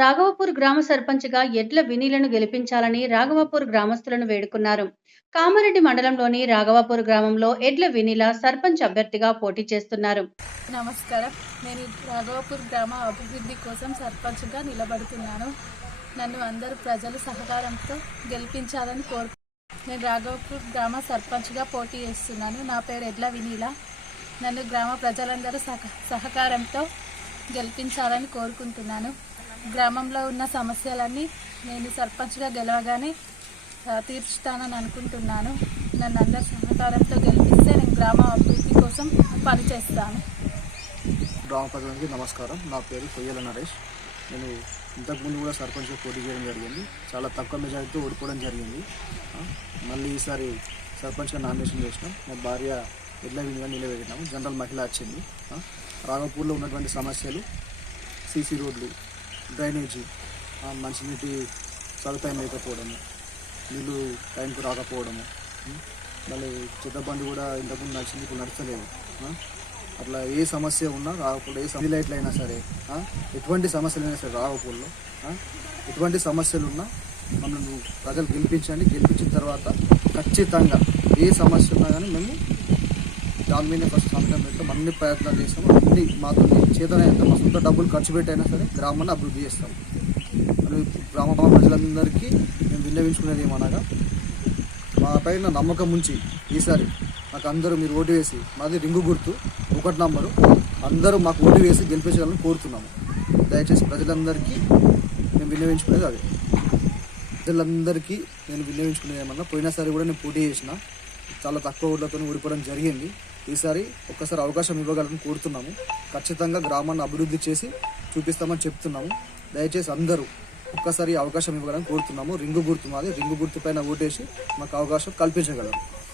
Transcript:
రాఘవపూర్ గ్రామ సర్పంచ్గా ఎడ్ల వినీలను గెలిపించాలని రాఘవపూర్ గ్రామస్తులను వేడుకున్నారు. కామారెడ్డి మండలంలోని రాఘవపూర్ గ్రామంలో ఎడ్ల వినీల సర్పంచ్ అభ్యర్థిగా పోటీ చేస్తున్నారు. నమస్కారం. నేను రాఘవపూర్ గ్రామ అభివృద్ధి కోసం సర్పంచ్గా నిలబడుతున్నాను. నన్ను అందరూ ప్రజలు సహకారంతో గెలిపించాలని కోరు నేను రాఘవపూర్ గ్రామ సర్పంచ్గా పోటీ చేస్తున్నాను. నా పేరు ఎడ్ల వినీల. నన్ను గ్రామ ప్రజలందరూ సహ సహకారంతో గెలిపించాలని కోరుకుంటున్నాను. గ్రామంలో ఉన్న సమస్యలన్నీ నేను సర్పంచ్గా గెలవగానే తీర్చుతానని అనుకుంటున్నాను. నన్ను అందరి సహకారంతో గెలిపిస్తే నేను గ్రామ అభివృద్ధి కోసం పనిచేస్తాను. గ్రామ ప్రజలకి నమస్కారం. నా పేరు కొయ్యల నరేష్. నేను ఇంతకుముందు కూడా సర్పంచ్గా పోటీ చేయడం జరిగింది. చాలా తక్కువ మెజారిటీతో ఓడిపోవడం జరిగింది. మళ్ళీ ఈసారి సర్పంచ్గా నామినేషన్ చేసినాం. మా భార్య ఎడ్ల వినిగా నిలబెట్టినాము. జనరల్ మహిళ వచ్చింది. ఆ, రాఘపూర్లో ఉన్నటువంటి సమస్యలు సీసీ రోడ్లు డ్రైనేజీ మంచినీటి సదుపాయం లేకపోవడము నీళ్ళు టైంకు రాకపోవడము మళ్ళీ చెత్తబండి కూడా ఇంతకుముందు నడిచింది ఇప్పుడు నడచలేదు అట్లా ఏ సమస్య ఉన్నా రాకపోతే ఏ సమీ లైట్లు అయినా సరే ఎటువంటి సమస్యలు అయినా సరే రాకపోలో ఎటువంటి సమస్యలు ఉన్నా మమ్మల్ని ప్రజలు గెలిపించండి గెలిపించిన తర్వాత ఖచ్చితంగా ఏ సమస్య ఉన్నా కానీ మేము దాని మీద ఫస్ట్ సంతకం పెట్టడం అన్ని ప్రయత్నాలు చేస్తాము అన్ని మాతో చేతనైతే మా సొంత డబ్బులు ఖర్చు పెట్టైనా సరే గ్రామాన్ని అభివృద్ధి చేస్తాం. మరి గ్రామ ప్రజలందరికీ మేము విన్నవించుకునేది ఏమనగా మా పైన నమ్మకం ఉంచి ఈసారి మాకు అందరూ మీరు ఓటు వేసి మాది రింగు గుర్తు ఒకటి నంబరు అందరూ మాకు ఓటు వేసి గెలిపించాలని కోరుతున్నాము. దయచేసి ప్రజలందరికీ మేము విన్నవించుకునేది అదే. ప్రజలందరికీ నేను విన్నవించుకునేది ఏమన్నా పోయినసారి కూడా నేను పోటీ చేసిన చాలా తక్కువ ఓట్లతో ఓడిపోవడం జరిగింది. ఈసారి ఒక్కసారి అవకాశం ఇవ్వగలని కోరుతున్నాము. ఖచ్చితంగా గ్రామాన్ని అభివృద్ధి చేసి చూపిస్తామని చెప్తున్నాము. దయచేసి అందరూ ఒక్కసారి అవకాశం ఇవ్వగలని కోరుతున్నాము. రింగు గుర్తు మాది. రింగు గుర్తు పైన ఓటేసి మాకు అవకాశం కల్పించగలరు.